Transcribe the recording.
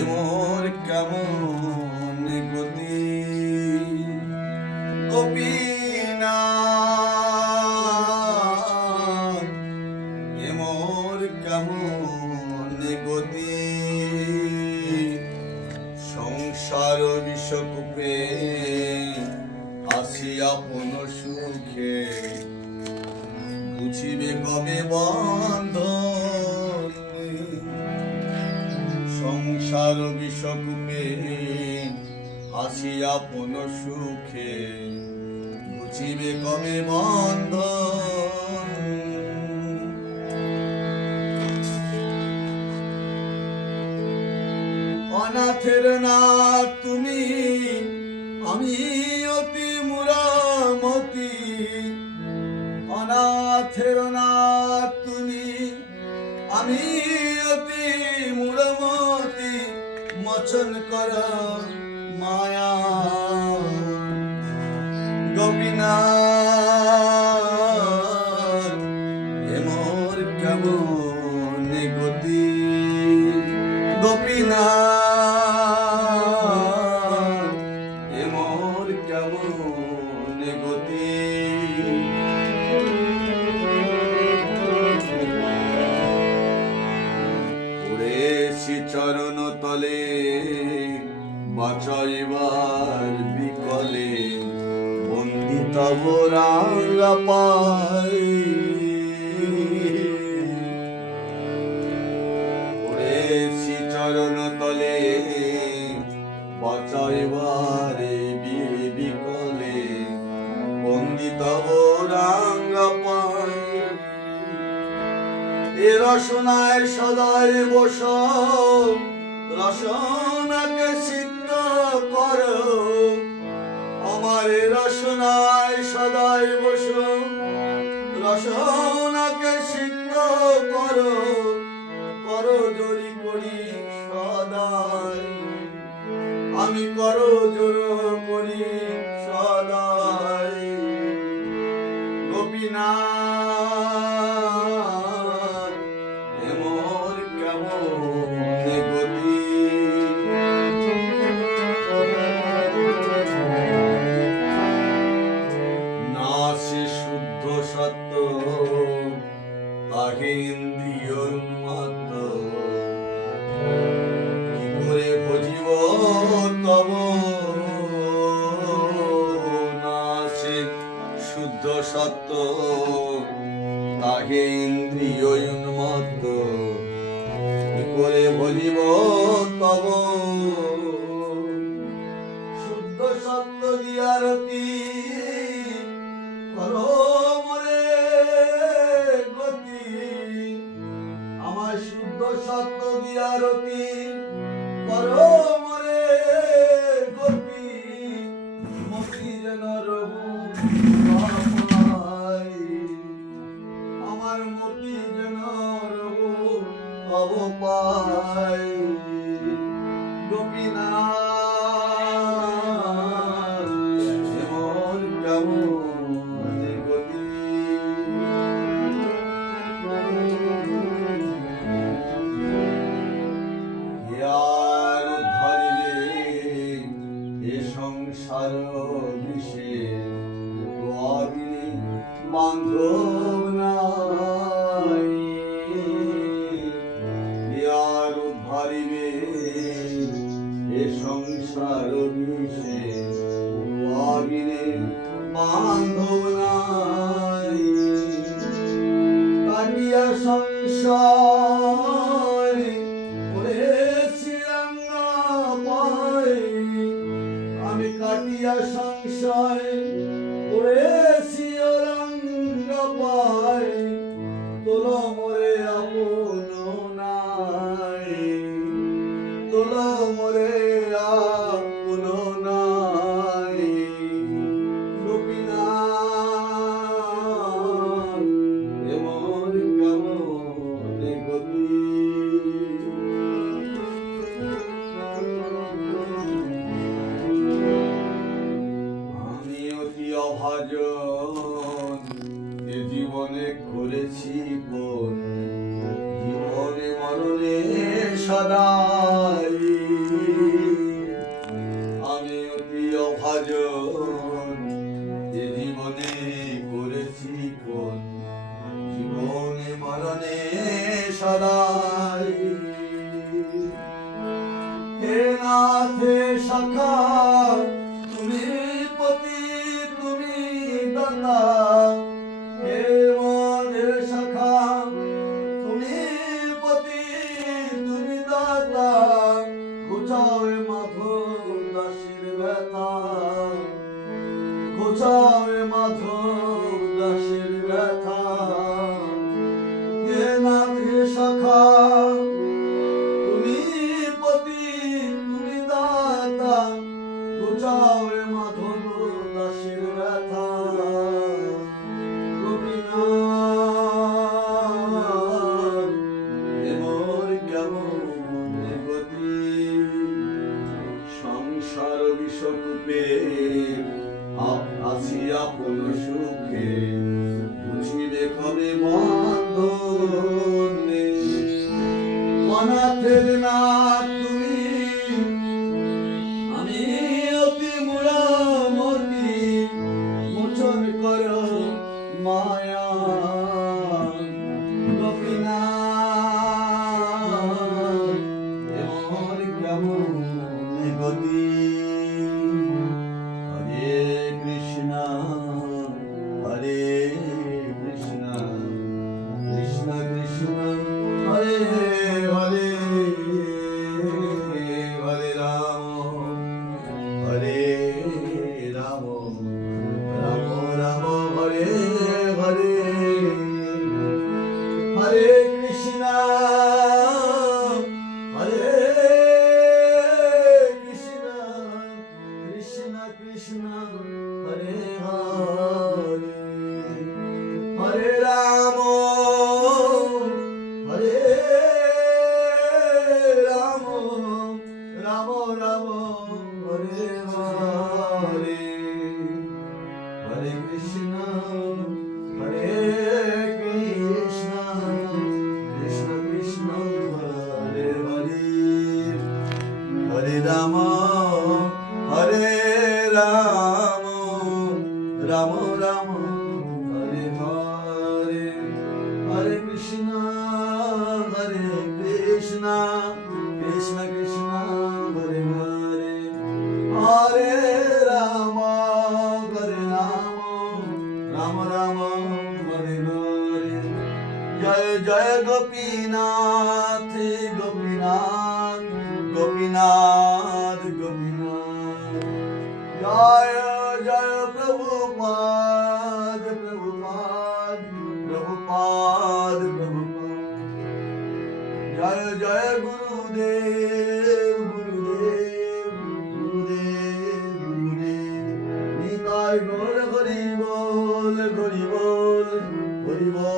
এমর কেমন গতি গোপীনাথ, এমর কেমন গতি সংসার বিষকূপে আসিয়া আপন সুখে বুঝিবে কবে বন্ধন। সংসার বিষকূপে আসিয়া আপন সুখে বুঝিবে কবে বন্ধন। অনাথের নাথ তুমি, আমি অতি মুরামতি। অনাথের নাথ তুমি, আমি অতি মুরামতি। মোচন কর মায়া গোপীনাথ, এমর কেমন গতি গোপীনাথ, এমর কেমন গতি। পড়েছি চরণ তলে বাঁচাইবার বিকলে, বন্দি তব রাঙ্গা পাই। পড়েছি চরণ তলে বাঁচাইবার বিকলে, বন্দি তব রাঙ্গা পাই। এ রসনায় সদাই বস, রসনাকে সিদ্ধ কর। আমার রসনায় সদাই বস, রসনাকে সিদ্ধ কর। কর জোরি করি সদাই, আমি কর জোর করি সদাই গোপীনাথ, এমর কেমন গতি। না সে শুদ্ধ সত্য তাহে ইন্দ্রিয় উন্মাত্ত, কি করে বুঝিব তব। না সে শুদ্ধ সত্য তাহে ইন্দ্রিয় উন্মত্ত, কি করে বুঝিব তব। শুদ্ধ সত্য দিয়ারতি করো মরে গতি। আমার শুদ্ধ সত্য দিয়ারতি করো মরে গতি। মতি যেন রহু আমার মতি যেন রহু তব পাই গোপীনাথ, এমর কেমন গতি। আর ধরিবে এ সংসার বিষে, বান্ধব নাই। আর ধরিবে এ সংসার বিষে, বান্ধব নাই। কাটিয়া সংসার করেছি রাঙ্গা পাই, আমি কাটিয়া সংসার করেছি রাঙ্গা পাই। তোল মোরে আপন নাই, তোল মোরে আপন নাই গোপীনাথ, এমর কেমন গতি। সদাই আমি অতি অভাজন এ জীবনে করেছি কোন জীবনে মরণে সদাই হে নাথ সখা তুমি পতি তুমি দাতা হে মনের সখা তুমি পতি তুমি দাতা ঘুচাও এ মাধব দাসের ব্যথা ঘুচাও এ মাধব দাসের ব্যথা হে নাথ হে সখা তুমি পতি তুমি দাতা ঘুচাও এ মাধব দাসের ব্যথা গোপীনাথ এ মোর কেমন গতি সংসার বিষকূপে আসিয়া কোন সুখে বুঝিবে কবে বন্ধনে অনাথের নাথ তুমি আমি অতি মূঢ়মতি মোচন করো মায়া গোপীনাথ এ মোর কেমন গতি হরে কৃষ্ণ হরে কৃষ্ণ কৃষ্ণ কৃষ্ণ হরে হরে হরে রাম হরে রাম রাম রাম হরে হরে হরে কৃষ্ণ হরে কৃষ্ণ কৃষ্ণ কৃষ্ণ হরে হরে হরে রাম হরে রাম রাম রাম হরে হরে হরে কৃষ্ণ হরে কৃষ্ণ কৃষ্ণ কৃষ্ণ হরে হরে হরে রাম হরে রাম রাম রাম হরে হরে হরে কৃষ্ণ হরে কৃষ্ণ কৃষ্ণ কৃষ্ণ হরে হরে হরে রাম হরে রাম রাম রাম হরে হরে জয় জয় গোপীনাথ গোপীনাথ গোপীনাথ গোপীনাথ জয় জয় প্রভুপাদ প্রভুপাদ প্রভুপাদ প্রভুপাদ জয় জয় গুরুদেব গুরুদেব গুরুদেব গুরুদেব নিতাই গৌর হরি বল হরি বল হরি বল